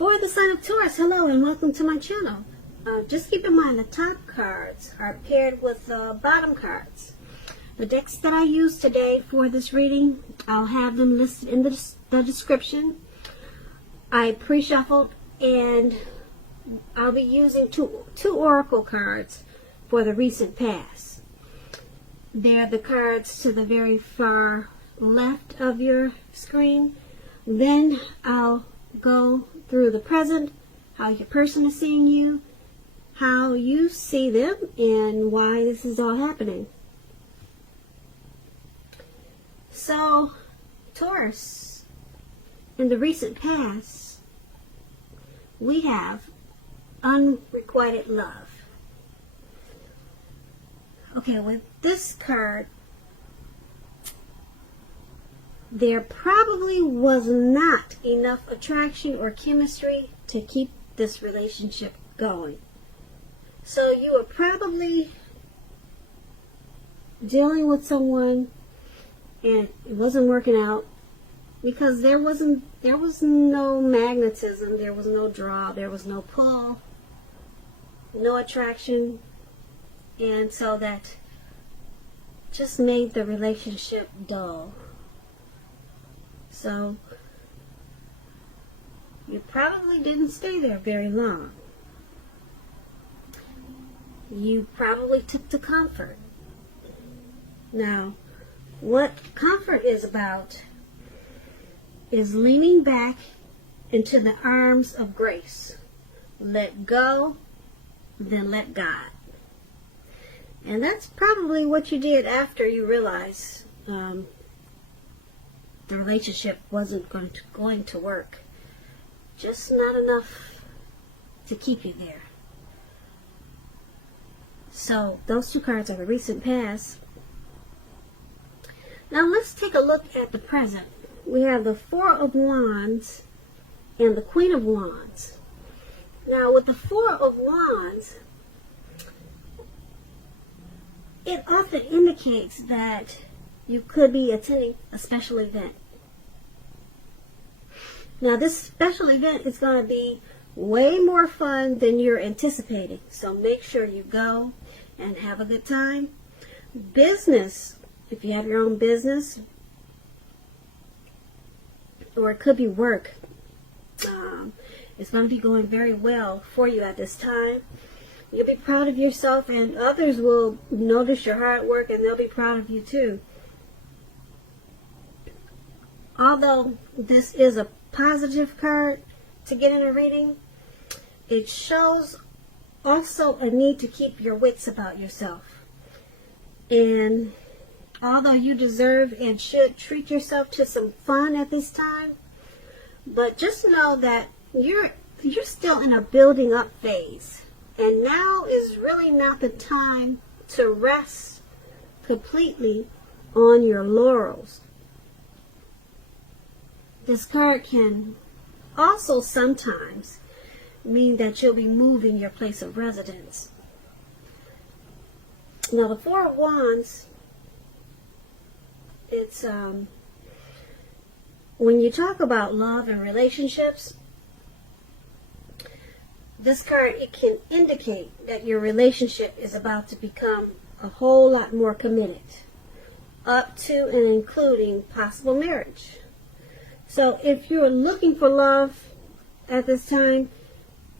For the sign of Taurus, hello and welcome to my channel. Just keep in mind the top cards are paired with the bottom cards. The decks that I use today for this reading, I'll have them listed in the description. I pre-shuffled and I'll be using two oracle cards for the recent past. They're the cards to the very far left of your screen. Then I'll go through the present, how your person is seeing you, how you see them, and why this is all happening. So, Taurus, in the recent past, we have unrequited love. Okay, with this card, there probably was not enough attraction or chemistry to keep this relationship going. So you were probably dealing with someone and it wasn't working out because there was no magnetism, there was no draw, there was no pull, no attraction, and so that just made the relationship dull. So you probably didn't stay there very long. You probably took to comfort. Now, what comfort is about is leaning back into the arms of grace. Let go, then let God. And that's probably what you did after you realized the relationship wasn't going to work. Just not enough to keep you there. So those two cards are the recent past. Now let's take a look at the present. We have the Four of Wands and the Queen of Wands. Now with the Four of Wands, it often indicates that you could be attending a special event. Now this special event is going to be way more fun than you're anticipating. So make sure you go and have a good time. Business, if you have your own business, or it could be work, it's going to be going very well for you at this time. You'll be proud of yourself and others will notice your hard work and they'll be proud of you too. Although this is a positive card to get in a reading, it shows also a need to keep your wits about yourself. And although you deserve and should treat yourself to some fun at this time, but just know that you're still in a building up phase. And now is really not the time to rest completely on your laurels. This card can also sometimes mean that you'll be moving your place of residence. Now the Four of Wands, it's when you talk about love and relationships, this card, it can indicate that your relationship is about to become a whole lot more committed, up to and including possible marriage. So if you're looking for love at this time,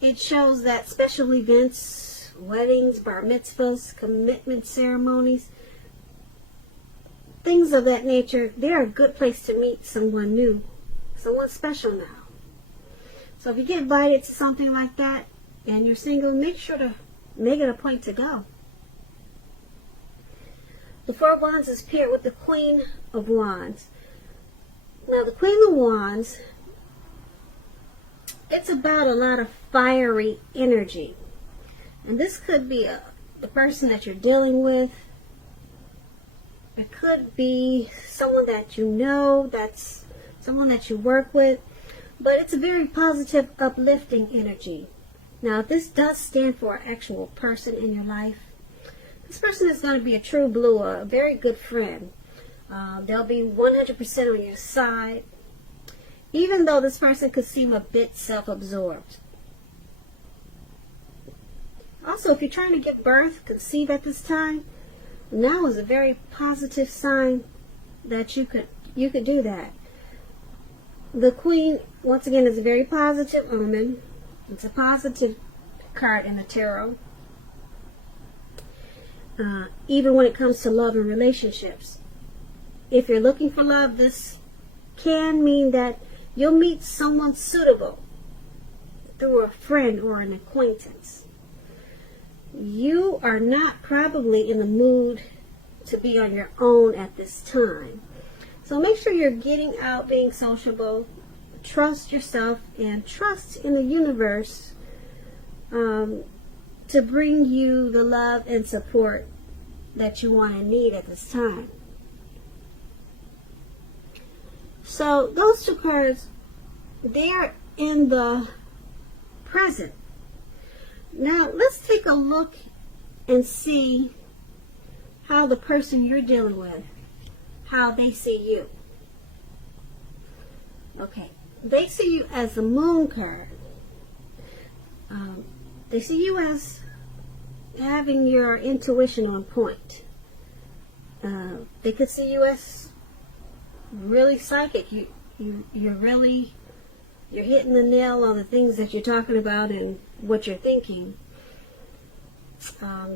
it shows that special events, weddings, bar mitzvahs, commitment ceremonies, things of that nature, they're a good place to meet someone new, someone special now. So if you get invited to something like that and you're single, make sure to make it a point to go. The Four of Wands is paired with the Queen of Wands. Now the Queen of Wands, it's about a lot of fiery energy. And this could be the person that you're dealing with. It could be someone that you know, that's someone that you work with. But it's a very positive, uplifting energy. Now, if this does stand for an actual person in your life, this person is going to be a true blue, a very good friend. They'll be 100% on your side. even though this person could seem a bit self-absorbed. Also, if you're trying to give birth, conceive at this time, now is a very positive sign that you could do that. The Queen, once again, is a very positive omen. It's a positive card in the tarot. Even when it comes to love and relationships. If you're looking for love, this can mean that you'll meet someone suitable through a friend or an acquaintance. You are not probably in the mood to be on your own at this time. So make sure you're getting out, being sociable. Trust yourself and trust in the universe to bring you the love and support that you want and need at this time. So those two cards, they're in the present. Now let's take a look and see how the person you're dealing with, how they see you. Okay, they see you as the Moon card. They see you as having your intuition on point. They could see you as really psychic. You're hitting the nail on the things that you're talking about and what you're thinking.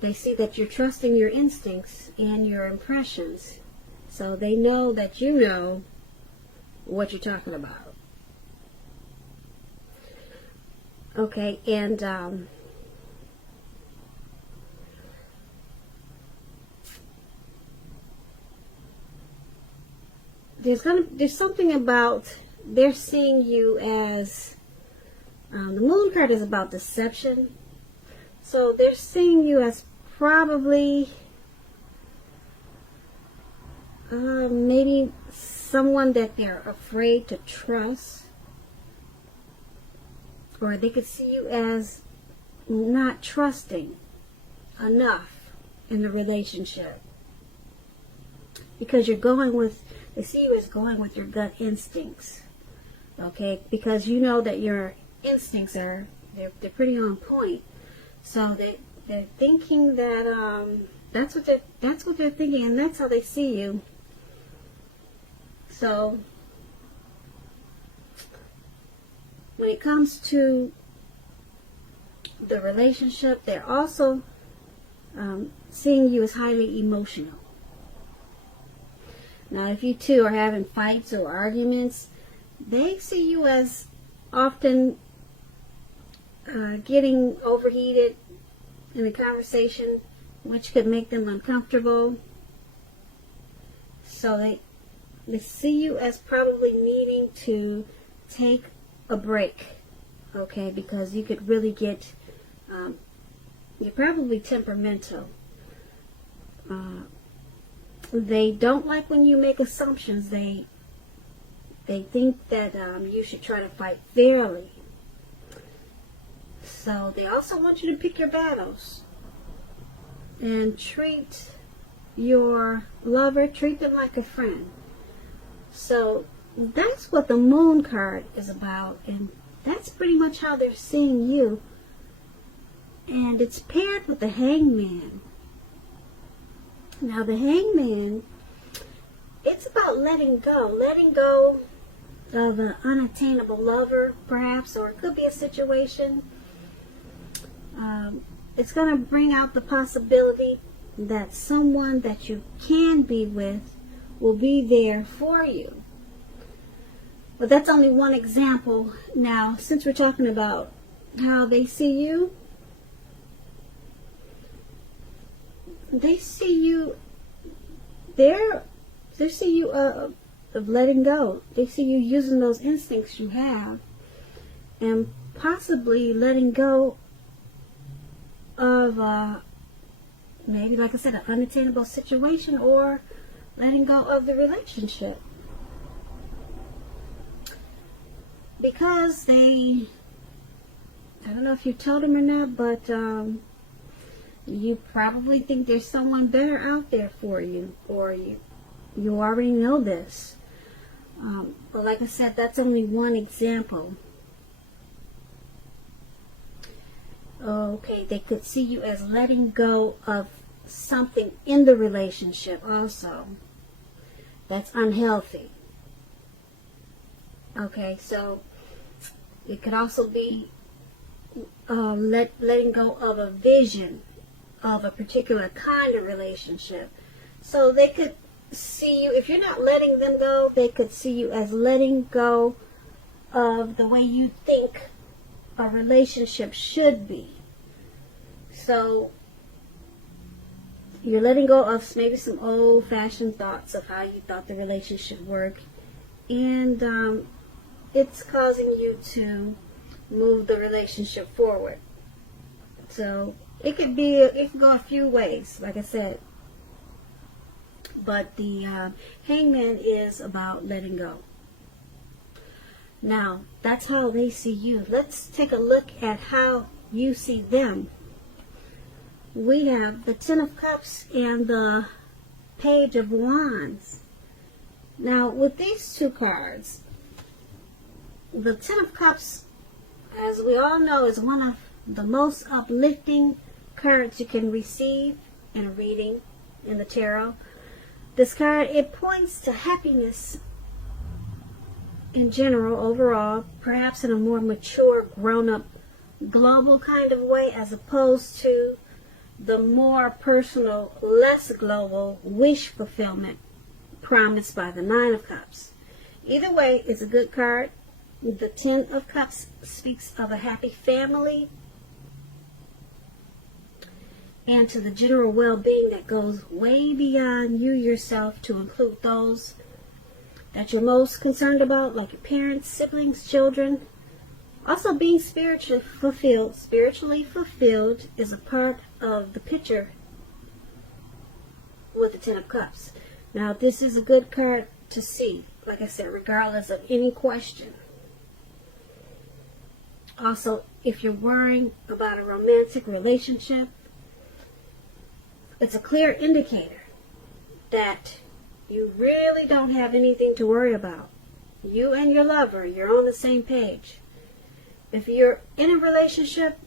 They see that you're trusting your instincts and your impressions, so they know that you know what you're talking about. Okay, and there's something about they're seeing you as the Moon card is about deception, so they're seeing you as probably maybe someone that they're afraid to trust, or they could see you as not trusting enough in the relationship, because they see you as going with your gut instincts. Okay, because you know that your instincts they're pretty on point, so they're thinking that that's what they're thinking, and that's how they see you. So when it comes to the relationship, they're also seeing you as highly emotional. Now, if you two are having fights or arguments, they see you as often getting overheated in a conversation, which could make them uncomfortable. So they see you as probably needing to take a break, okay, because you could really get, you're probably temperamental. They don't like when you make assumptions. They think that you should try to fight fairly. So they also want you to pick your battles and treat your lover, treat them like a friend. So that's what the Moon card is about, and that's pretty much how they're seeing you. And it's paired with the Hangman. Now the Hangman, it's about letting go of an unattainable lover, perhaps, or it could be a situation. It's going to bring out the possibility that someone that you can be with will be there for you. But that's only one example. Now, since we're talking about how they see you, they see you of letting go. They see you using those instincts you have and possibly letting go of maybe, like I said, an unattainable situation, or letting go of the relationship. Because I don't know if you told them or not, but you probably think there's someone better out there for you, or you already know this. But like I said, that's only one example. Okay, they could see you as letting go of something in the relationship also that's unhealthy. Okay, so it could also be letting go of a vision of a particular kind of relationship. So they could see you, if you're not letting them go, they could see you as letting go of the way you think a relationship should be. So you're letting go of maybe some old-fashioned thoughts of how you thought the relationship should work, and it's causing you to move the relationship forward. So it could go a few ways, like I said. But the hangman is about letting go. Now, that's how they see you. Let's take a look at how you see them. We have the Ten of Cups and the Page of Wands. Now, with these two cards, the Ten of Cups, as we all know, is one of the most uplifting cards you can receive in a reading in the tarot. This card, it points to happiness in general, overall, perhaps in a more mature, grown-up, global kind of way, as opposed to the more personal, less global wish fulfillment promised by the Nine of Cups. Either way, it's a good card. The Ten of Cups speaks of a happy family and to the general well-being that goes way beyond you yourself, to include those that you're most concerned about, like your parents, siblings, children. Also, being spiritually fulfilled. Spiritually fulfilled is a part of the picture with the Ten of Cups. Now, this is a good card to see, like I said, regardless of any question. Also, if you're worrying about a romantic relationship, it's a clear indicator that you really don't have anything to worry about. You and your lover, you're on the same page. If you're in a relationship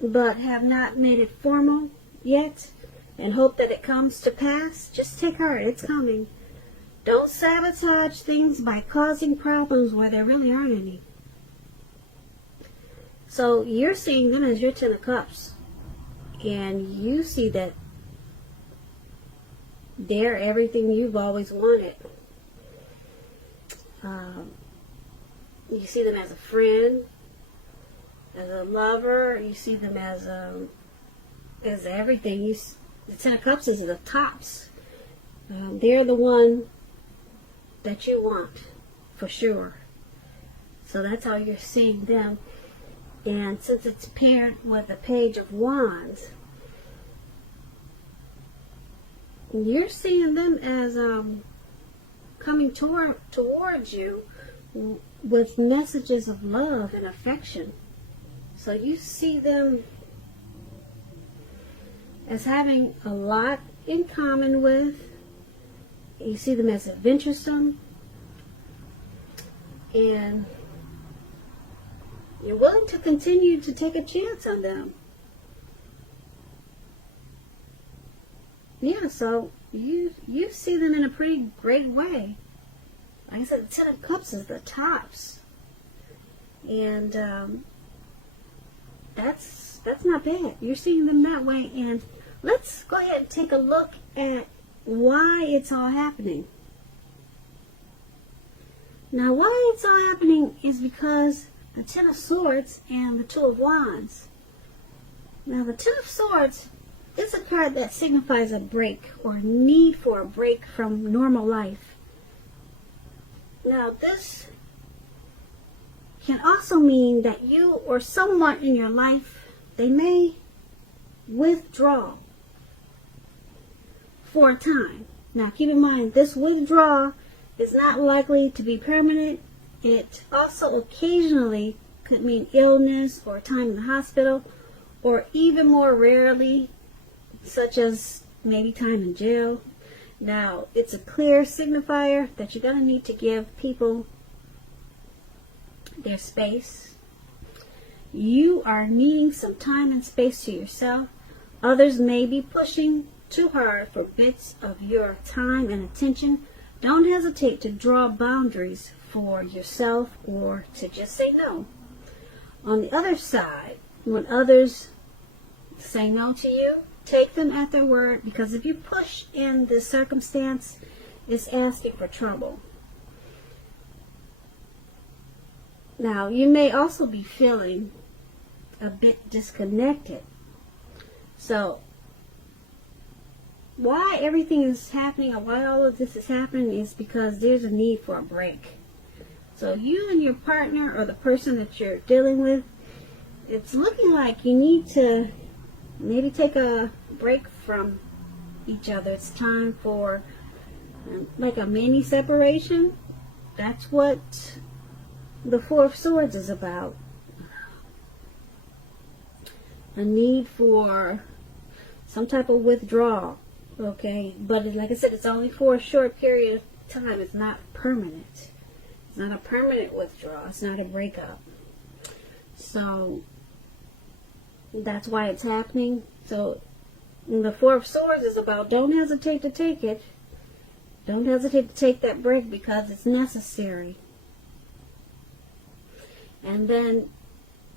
but have not made it formal yet and hope that it comes to pass, just take heart, it's coming. Don't sabotage things by causing problems where there really aren't any. So you're seeing them as your Ten of Cups, and you see that they're everything you've always wanted. You see them as a friend, as a lover. You see them as everything. The Ten of Cups is the tops. They're the one that you want, for sure. So that's how you're seeing them. And since it's paired with the Page of Wands, you're seeing them as coming towards you with messages of love and affection. So you see them as having a lot in common with. You see them as adventuresome, and you're willing to continue to take a chance on them. Yeah, so you see them in a pretty great way. Like I said, the Ten of Cups is the tops, and that's not bad. You're seeing them that way, and let's go ahead and take a look at why it's all happening. Now, why it's all happening is because the Ten of Swords and the Two of Wands. Now, the Ten of Swords is a card that signifies a break or need for a break from normal life. Now, this can also mean that you or someone in your life, they may withdraw for a time. Now, keep in mind, this withdrawal is not likely to be permanent. It also occasionally could mean illness or time in the hospital, or even more rarely, such as maybe time in jail. Now, it's a clear signifier that you're going to need to give people their space. You are needing some time and space to yourself. Others may be pushing too hard for bits of your time and attention. Don't hesitate to draw boundaries for yourself or to just say no. On the other side, when others say no to you, take them at their word, because if you push in this circumstance, it's asking for trouble. Now, you may also be feeling a bit disconnected. So, why everything is happening, or why all of this is happening, is because there's a need for a break. So you and your partner, or the person that you're dealing with, it's looking like you need to maybe take a break from each other. It's time for like a mini separation. That's what the Four of Swords is about. A need for some type of withdrawal. Okay, but like I said, it's only for a short period of time. It's not permanent. It's not a permanent withdrawal. It's not a breakup. So that's why it's happening. So the Four of Swords is about, don't hesitate to take it. Don't hesitate to take that break, because it's necessary. And then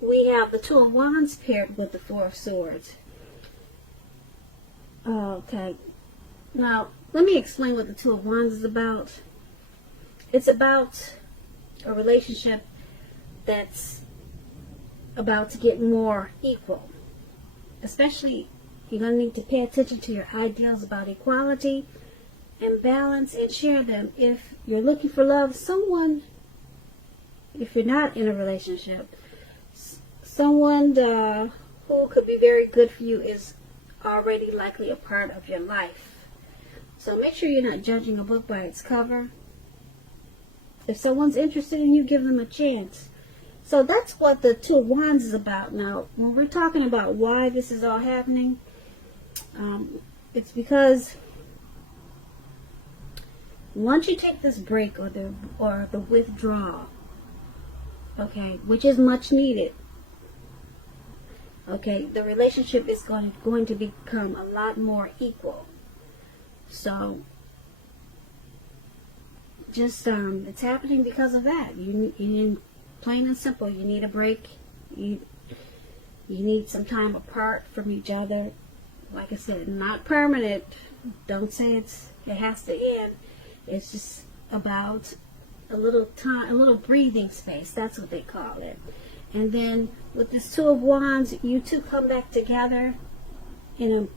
we have the Two of Wands paired with the Four of Swords. Okay. Now, let me explain what the Two of Wands is about. It's about a relationship that's about to get more equal. Especially, you're going to need to pay attention to your ideals about equality and balance, and share them. If you're looking for love, someone, if you're not in a relationship, someone who could be very good for you is already likely a part of your life. So make sure you're not judging a book by its cover. If someone's interested in you, give them a chance. So that's what the Two of Wands is about. Now, when we're talking about why this is all happening, it's because once you take this break, or the withdrawal, okay, which is much needed, okay, the relationship is going to become a lot more equal. So just it's happening because of that. You need, plain and simple, you need a break. You need some time apart from each other. Like I said, not permanent. Don't say it has to end. It's just about a little time, a little breathing space. That's what they call it. And then with this Two of Wands, you two come back together in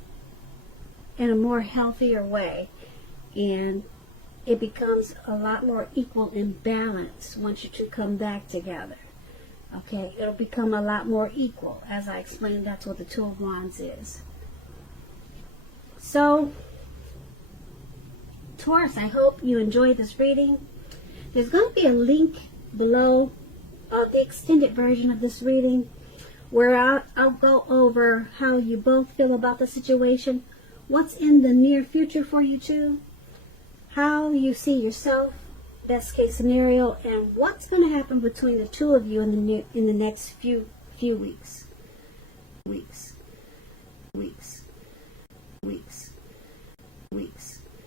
a more healthier way, and it becomes a lot more equal and balanced once you two come back together. Okay, it'll become a lot more equal. As I explained, that's what the Two of Wands is. So, Taurus, I hope you enjoyed this reading. There's going to be a link below the extended version of this reading, where I'll go over how you both feel about the situation, what's in the near future for you two, how you see yourself, best case scenario, and what's going to happen between the two of you in the next few weeks. Weeks.